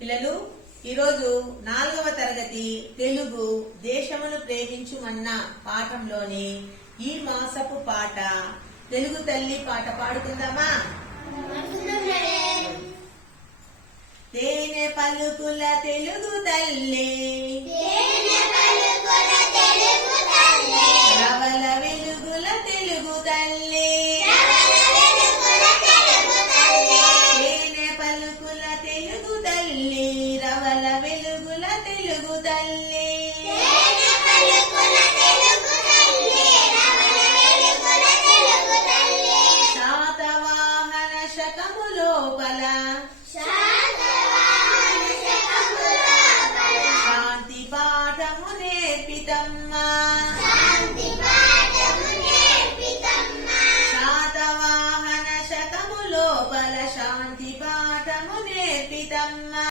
పిల్లలు ఈరోజు 4వ తరగతి తెలుగు దేశమును ప్రేమించుమన్న పాఠంలోని ఈ మాసపు పాట తెలుగు తల్లి పాట పాడుకుందామా? తేనె పలుకుల తెలుగు తల్లి, రవల వెలుగుల తెలుగు తల్లి, తేనె పలుకుల తెలుగు తల్లి,